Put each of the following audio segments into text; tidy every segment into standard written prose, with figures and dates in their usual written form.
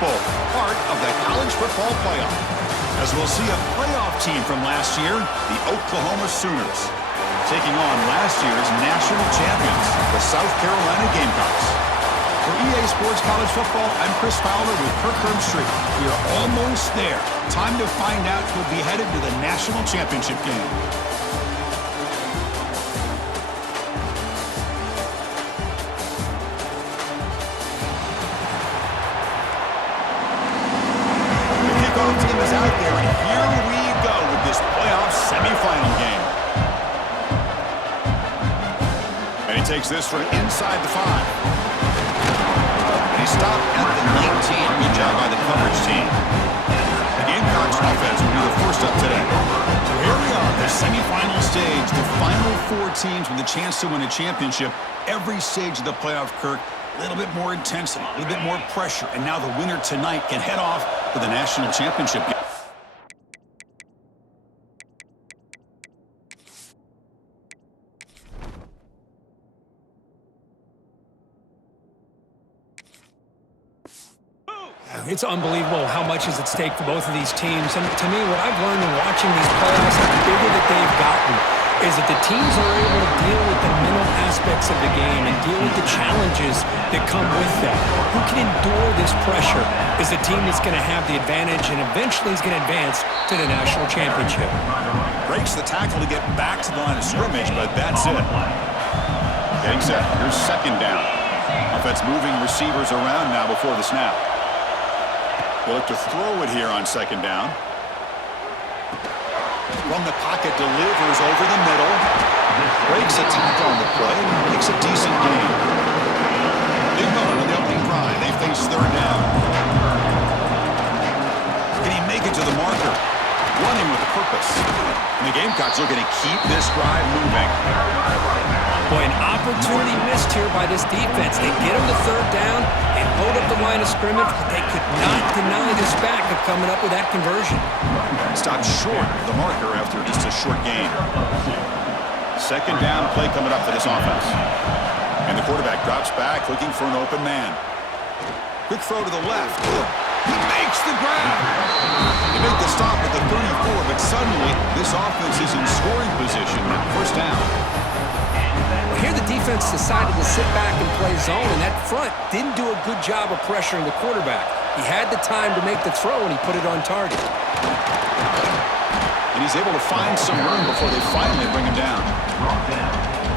Bowl, part of the college football playoff. As we'll see a playoff team from last year, the Oklahoma Sooners, taking on last year's national champions, the South Carolina Gamecocks. For EA Sports College Football, I'm Chris Fowler with Kirk Herbstreit. We are almost there. Time to find out who'll be headed to the national championship game. Team is out there, and here we go with this playoff semifinal game. And he takes this from inside the 5. And he stopped at the 19. Good job by the coverage team. The Gamecocks offense will be the first up today. So here we are, the semifinal stage, the final 4 teams with a chance to win a championship. Every stage of the playoff, Kirk, a little bit more intensity, a little bit more pressure, and now the winner tonight can head off to the national championship game. It's unbelievable how much is at stake for both of these teams. And to me, what I've learned in watching these playoffs, the bigger that they've gotten, is that the teams are able to deal with the mental aspects of the game and deal with the challenges that come with that. Who can endure this pressure is the team that's going to have the advantage and eventually is going to advance to the national championship. Breaks the tackle to get back to the line of scrimmage, but that's it. Getting set. Here's second down. Offense moving receivers around now before the snap. They'll look to throw it here on second down. From the pocket, delivers over the middle. Breaks a tackle on the play. Makes a decent gain. Big moment on the opening drive. They face third down. Can he make it to the marker? Running with purpose. And the Gamecocks looking to keep this drive moving. Boy, an opportunity missed here by this defense. They get him to third down and hold up the line of scrimmage, but they could not deny this back of coming up with that conversion. Stopped short of the marker after just a short gain. Second down play coming up for this offense. And the quarterback drops back looking for an open man. Quick throw to the left. He makes the grab. They make the stop at the 34, but suddenly this offense is in scoring position. First down. Here the defense decided to sit back and play zone, and that front didn't do a good job of pressuring the quarterback. He had the time to make the throw, and he put it on target. And he's able to find some room before they finally bring him down.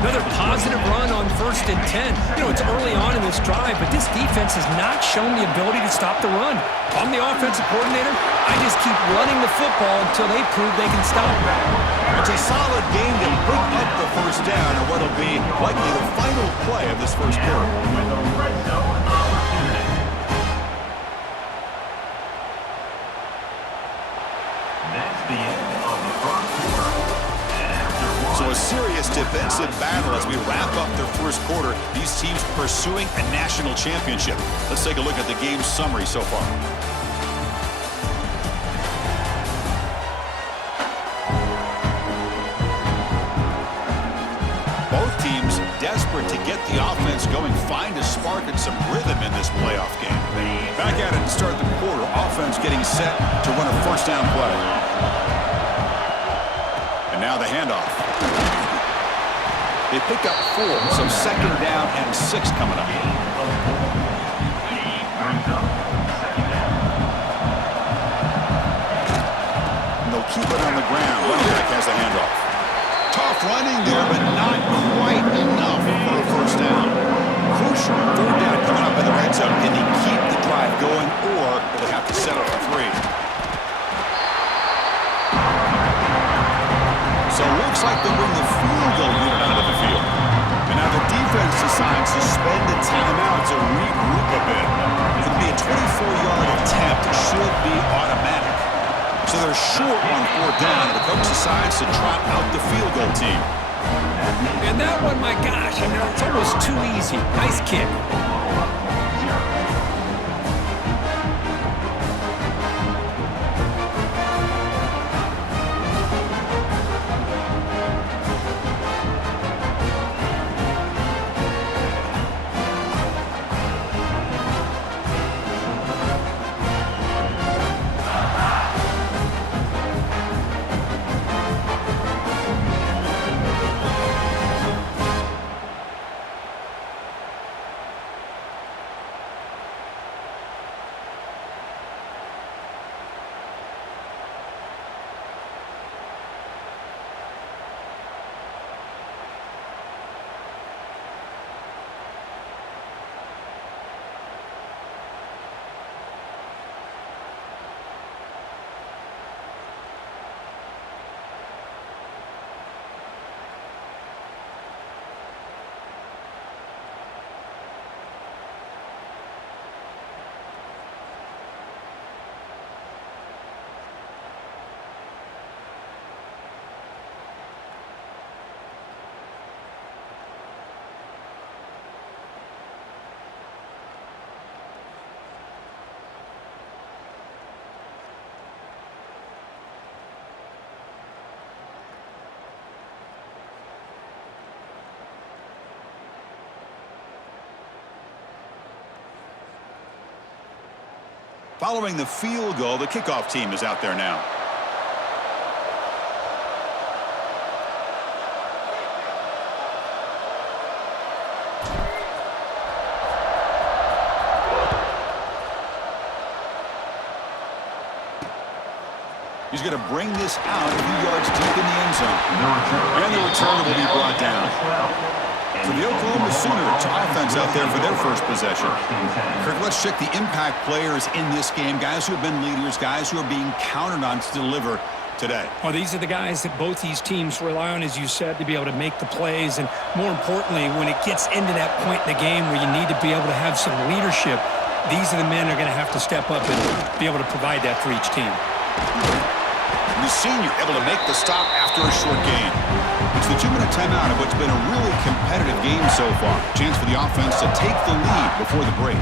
Another positive run on 1st and 10. You know, it's early on in this drive, but this defense has not shown the ability to stop the run. If I'm the offensive coordinator, I just keep running the football until they prove they can stop it. It's a solid game to pick up the first down and what'll be likely the final play of this first quarter. So a serious defensive battle as we wrap up their first quarter. These teams pursuing a national championship. Let's take a look at the game's summary so far. Both teams desperate to get the offense going, find a spark and some rhythm in this playoff game. Back at it to start the quarter. Offense getting set to run a first down play. And now the handoff. They pick up 4, so second down and 6 coming up. And they'll keep it on the ground. Running back has the handoff. Tough running there, but not quite enough for a first down. Crucial third down coming up in the red zone. Can they keep the drive going, or will they have to settle for 3? So it looks like they'll bring the field goal unit out of the field. And now the defense decides to spend the timeout to regroup a bit. It'll be a 24-yard attempt. It should be automatic. So they're short on 4th down, and the coach decides to trot out the field goal team. And that one, my gosh, I know it's almost too easy. Nice kick. Following the field goal, the kickoff team is out there now. He's going to bring this out a few yards deep in the end zone. And the return will be brought down. For the Oklahoma Sooners offense out there for their first possession. Kirk, let's check the impact players in this game. Guys who have been leaders, guys who are being counted on to deliver today. Well, these are the guys that both these teams rely on, as you said, to be able to make the plays. And more importantly, when it gets into that point in the game where you need to be able to have some leadership, these are the men who are going to have to step up and be able to provide that for each team. The senior able to make the stop after a short gain. It's the 2-minute timeout of what's been a really competitive game so far. Chance for the offense to take the lead before the break.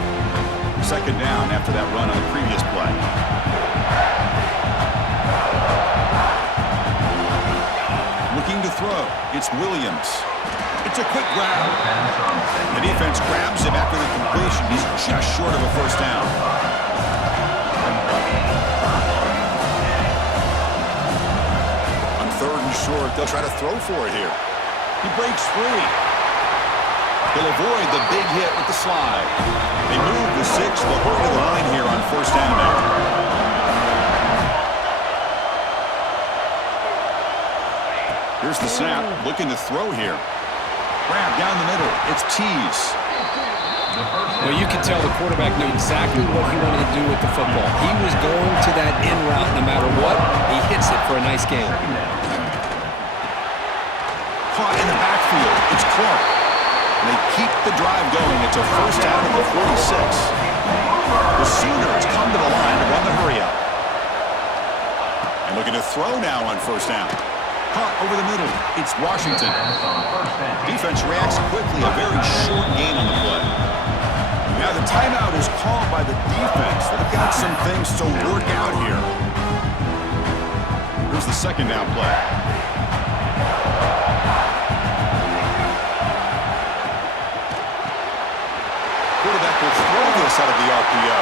Second down after that run on the previous play. Looking to throw. It's Williams. It's a quick grab. The defense grabs him after the completion. He's just short of a first down. Third and short, they'll try to throw for it here. He breaks free. He'll avoid the big hit with the slide. They move the 6. They'll hurry to the line here on first down now. Here's the snap, looking to throw here. Grab down the middle. It's Tease. Well, you can tell the quarterback knew exactly what he wanted to do with the football. He was going to that in route no matter what. He hits it for a nice gain. Caught in the backfield. It's Clark. And they keep the drive going. It's a first down at the 46. The Sooners come to the line to run the hurry up. And looking to throw now on first down. Caught over the middle. It's Washington. Defense reacts quickly. A very short gain on the play. Now the timeout is called by the defense. They've got some things to work out here. Here's the second down play. Quarterback will throw this out of the RPO.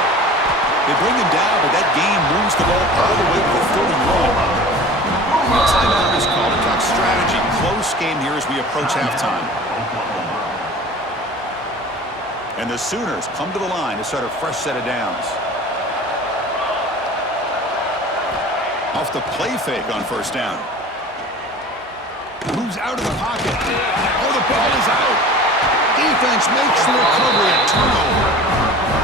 They bring him down, but that game moves the ball all the way to the 31. The timeout is called. To talk strategy. Close game here as we approach halftime. And the Sooners come to the line to start a fresh set of downs. Off the play fake on first down. Moves out of the pocket. Oh, the ball is out. Defense makes the recovery and turnover.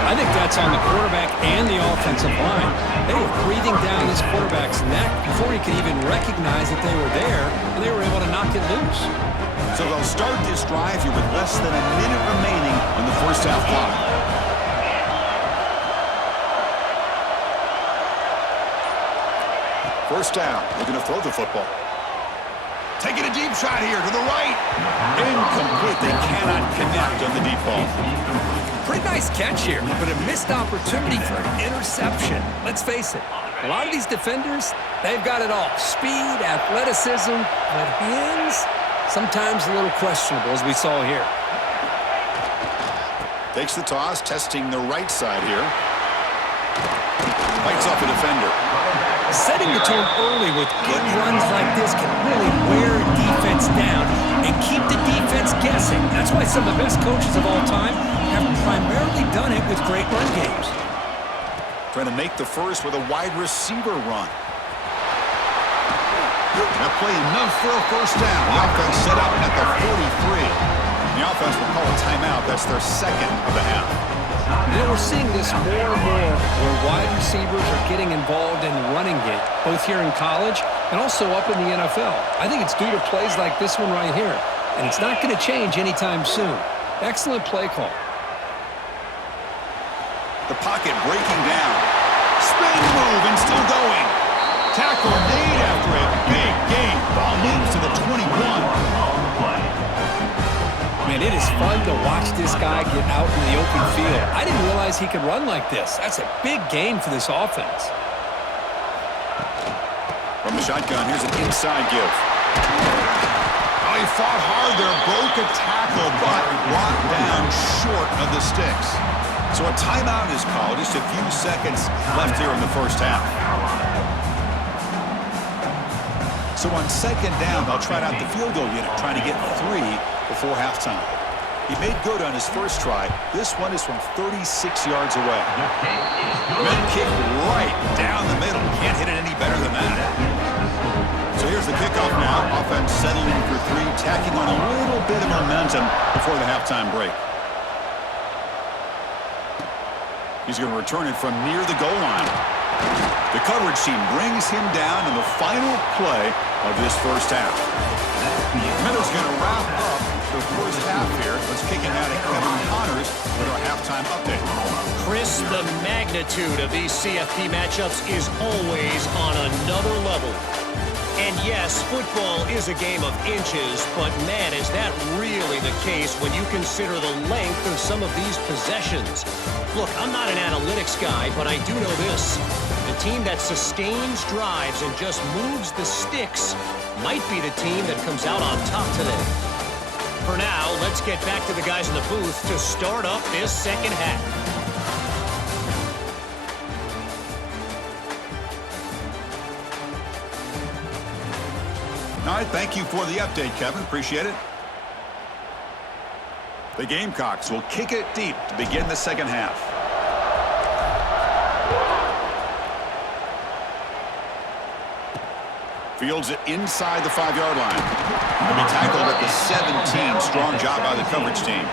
I think that's on the quarterback and the offensive line. They were breathing down this quarterback's neck before he could even recognize that they were there, and they were able to knock it loose. So they'll start this drive here with less than a minute remaining on the first half clock. First down, looking to throw the football. Taking a deep shot here to the right. Incomplete. They cannot connect on the deep ball. Pretty nice catch here, but a missed opportunity for an interception. Let's face it, a lot of these defenders, they've got it all. Speed, athleticism, but hands, sometimes a little questionable, as we saw here. Takes the toss, testing the right side here. Fights off a defender. Setting the tone early with good runs like this can really wear a defense down and keep the defense guessing. That's why some of the best coaches of all time have primarily done it with great run games. Trying to make the first with a wide receiver run. Now play enough for a first down. The offense set up at the 43. The offense will call a timeout. That's their second of the half. You know, we're seeing this more and more where wide receivers are getting involved in the running game, both here in college and also up in the NFL. I think it's due to plays like this one right here, and it's not going to change anytime soon. Excellent play call. The pocket breaking down. Spin move and still going. Tackle made after a big gain. Ball moves to the 21. Man, it is fun to watch this guy get out in the open field. I didn't realize he could run like this. That's a big gain for this offense. From the shotgun, here's an inside give. Oh, he fought hard there, broke a tackle, but brought down short of the sticks. So a timeout is called. Just a few seconds left here in the first half. So on second down, they'll try out the field goal unit, trying to get 3 before halftime. He made good on his first try. This one is from 36 yards away. Mid kick right down the middle. Can't hit it any better than that. So here's the kickoff now. Offense settling for 3, tacking on a little bit of momentum before the halftime break. He's going to return it from near the goal line. The coverage team brings him down in the final play of this first half. Miller's going to wrap up the first half here. Let's kick it out at Kevin Connors with our halftime update. Chris, the magnitude of these CFP matchups is always on another level. And yes, football is a game of inches, but man, is that really the case when you consider the length of some of these possessions. Look, I'm not an analytics guy, but I do know this. The team that sustains drives and just moves the sticks might be the team that comes out on top today. For now, let's get back to the guys in the booth to start up this second half. All right, thank you for the update, Kevin. Appreciate it. The Gamecocks will kick it deep to begin the second half. Fields it inside the 5-yard line. He'll be tackled at the 17. Strong job by the coverage team.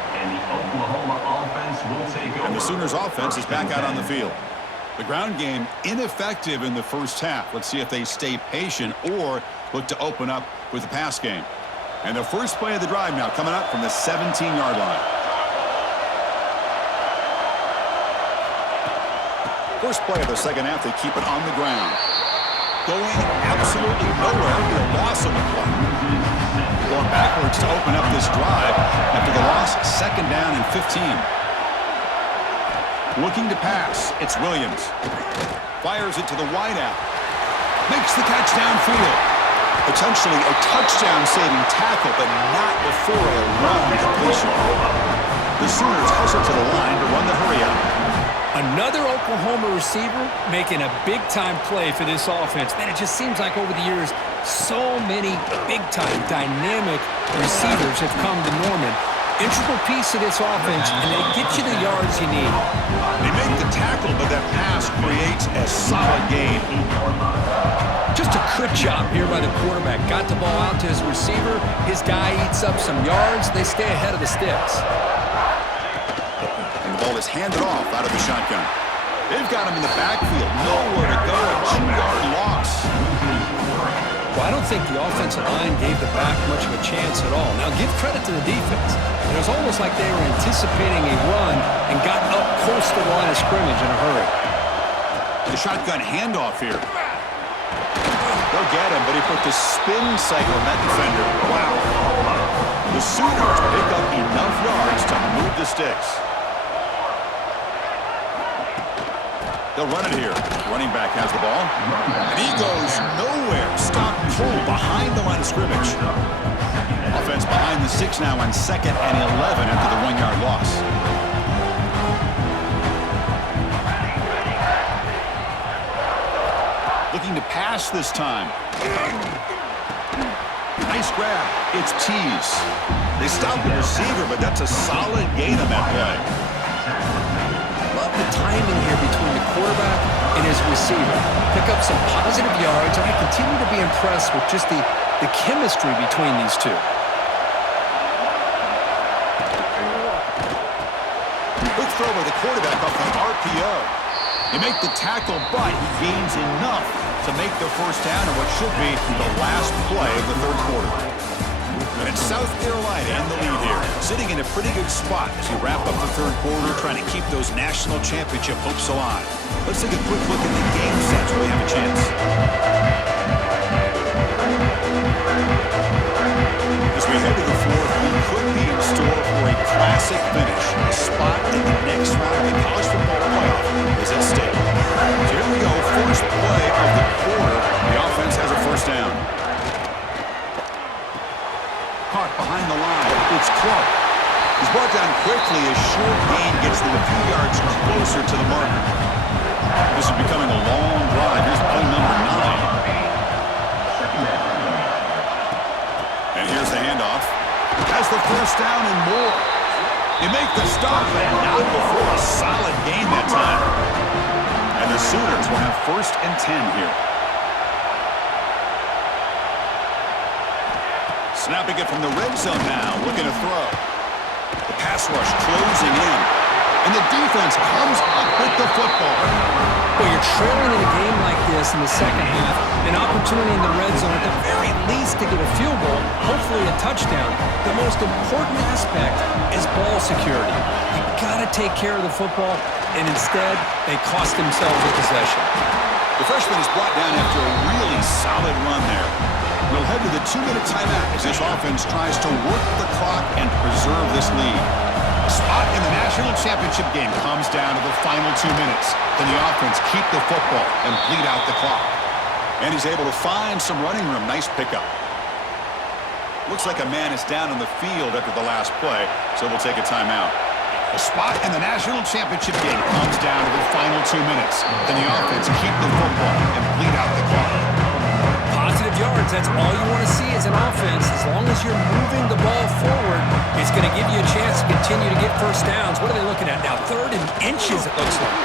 And the Sooners offense is back out on the field. The ground game ineffective in the first half. Let's see if they stay patient or look to open up with the pass game. And the first play of the drive now coming up from the 17-yard line. First play of the second half, they keep it on the ground. Going absolutely nowhere, a loss on the play. Going backwards to open up this drive after the loss, second down and 15. Looking to pass, it's Williams. Fires it to the wideout. Makes the catch downfield. Potentially a touchdown-saving tackle, but not before a long completion. The Sooners hustle to the line to run the hurry-up. Another Oklahoma receiver making a big-time play for this offense. Man, it just seems like over the years, so many big-time, dynamic receivers have come to Norman. Integral piece of this offense, and they get you the yards you need. They make the tackle, but that pass creates a solid gain. Just a good job here by the quarterback. Got the ball out to his receiver. His guy eats up some yards. They stay ahead of the sticks. And the ball is handed off out of the shotgun. They've got him in the backfield. Nowhere to go. A 2-yard loss. Well, I don't think the offensive line gave the back much of a chance at all. Now, give credit to the defense. It was almost like they were anticipating a run and got up close to the line of scrimmage in a hurry. The shotgun handoff here. They'll get him, but he put the spin cycle on that defender. Wow. The Sooners pick up enough yards to move the sticks. They'll run it here. Running back has the ball. And he goes nowhere. Stop pull behind the line of scrimmage. Offense behind the 6 now on 2nd and 11 after the 1-yard loss. Looking to pass this time. Nice grab. It's Tees. They stop the receiver, but that's a solid gain on that play. Love the timing here between the quarterback and his receiver. Pick up some positive yards, and I continue to be impressed with just the chemistry between these two. Good throw by the quarterback off the RPO. They make the tackle, but he gains enough to make the first down in what should be the last play of the third quarter. And it's South Carolina in the lead here, sitting in a pretty good spot as you wrap up the third quarter, trying to keep those national championship hopes alive. Let's take a quick look at the game sets where we have a chance. As we head to the fourth, we could be in store for a classic finish. A spot in the next round of the college football playoff is at stake. So here we go, first play of the quarter. The offense has a first down. brought down quickly as short gain gets them a few yards closer to the marker. This is becoming a long drive. Here's play number 9. And here's the handoff. Has the first down and more. You make the stop, but not before a solid gain that time. And the Sooners will have 1st and 10 here. Snapping it from the red zone now, looking to throw. The pass rush closing in. And the defense comes up with the football. Well, you're trailing in a game like this in the second half, an opportunity in the red zone at the very least to get a field goal, hopefully a touchdown. The most important aspect is ball security. You got to take care of the football, and instead, they cost themselves a possession. The freshman is brought down after a really solid run there. We'll head to the 2-minute timeout as this offense tries to work the clock and preserve this lead. A spot in the national championship game comes down to the final 2 minutes. Can the offense keep the football and bleed out the clock? And he's able to find some running room. Nice pickup. Looks like a man is down on the field after the last play, so we'll take a timeout. A spot in the national championship game comes down to the final 2 minutes. Can the offense keep the football and bleed out the clock? Positive yards, that's all you want to see as an offense. As long as you're moving the ball forward, it's going to give you a chance to continue to get first downs. What are they looking at now? 3rd and inches, it looks like.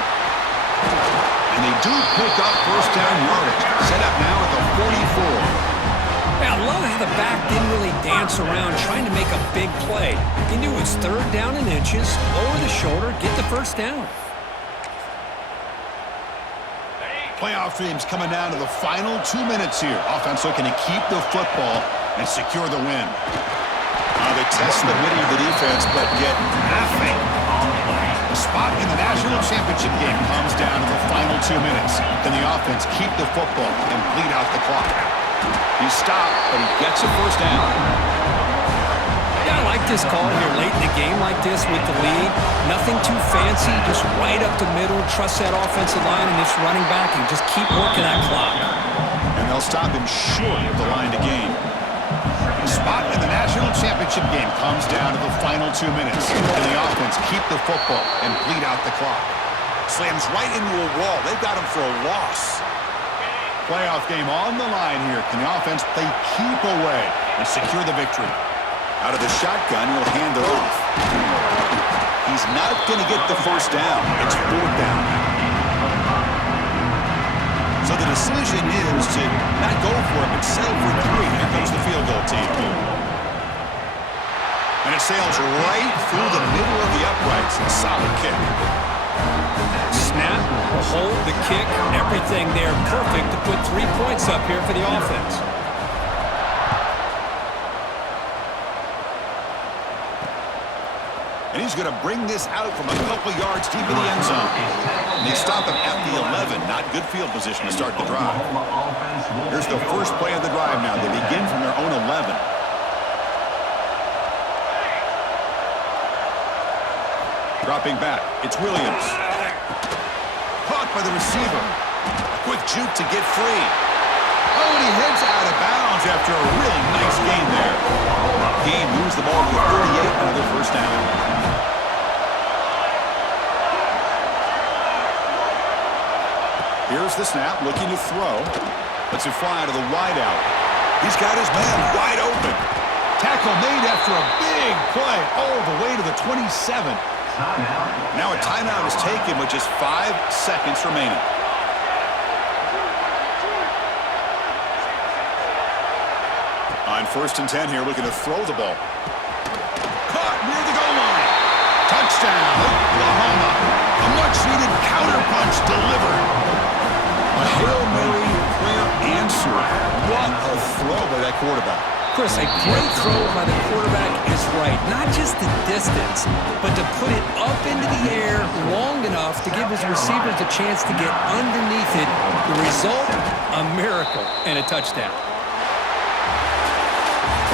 And they do pick up first down yardage. Set up now at the 44. Yeah, I love how the back didn't really dance around trying to make a big play. He knew it was 3rd down and inches, lower the shoulder, get the first down. Playoff dreams coming down to the final 2 minutes here. Offense looking to keep the football and secure the win. They test the middle of the defense, but get nothing. The spot in the national championship game comes down to the final 2 minutes. Can the offense keep the football and bleed out the clock? He stopped, but he gets a first down. Yeah, I like this call here late in the game like this with the lead. Nothing too fancy, just right up the middle. Trust that offensive line and its running back and just keep working that clock. And they'll stop him short of the line to gain. The spot in the national championship game comes down to the final 2 minutes. Can the offense keep the football and bleed out the clock? Slams right into a wall. They've got him for a loss. Playoff game on the line here. Can the offense play keep away and secure the victory? Out of the shotgun, he'll hand it off. He's not going to get the first down. It's 4th down now. So the decision is to not go for it, but settle for 3. Here comes the field goal team. And it sails right through the middle of the uprights. A solid kick. Snap, the hold, the kick, everything there perfect to put 3 points up here for the offense. And he's going to bring this out from a couple yards deep in the end zone. And they stop him at the 11. Not good field position to start the drive. Here's the first play of the drive now. They begin from their own 11. Dropping back. It's Williams. Caught by the receiver. A quick juke to get free. Oh, and he heads out of bounds after a really nice gain there. Game moves the ball to the 38, another first down. Here's the snap, looking to throw. Lets it fly to the wideout. He's got his man wide open. Tackle made after a big play all the way to the 27. Now a timeout is taken with just 5 seconds remaining. On 1st and 10 here, looking to throw the ball. Caught near the goal line. Touchdown, Oklahoma. A much-needed counterpunch delivered. A Hail Mary prayer answer. What a throw by that quarterback. Chris, a great throw by the quarterback is right. Not just the distance, but to put it up into the air long enough to give his receivers a chance to get underneath it. The result, a miracle and a touchdown.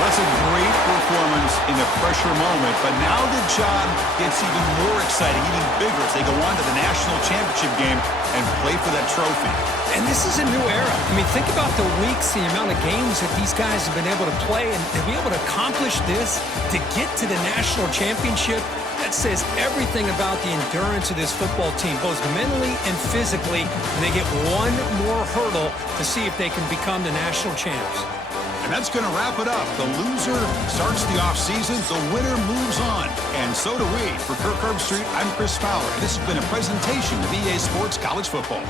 That's a great performance in a pressure moment, but now the job gets even more exciting, even bigger as they go on to the national championship game and play for that trophy. And this is a new era. I mean, think about the weeks, the amount of games that these guys have been able to play, and to be able to accomplish this, to get to the national championship, that says everything about the endurance of this football team, both mentally and physically. And they get one more hurdle to see if they can become the national champs. And that's going to wrap it up. The loser starts the offseason. The winner moves on. And so do we. For Yr4 Rd, I'm Chris Fowler. And this has been a presentation of EA Sports College Football.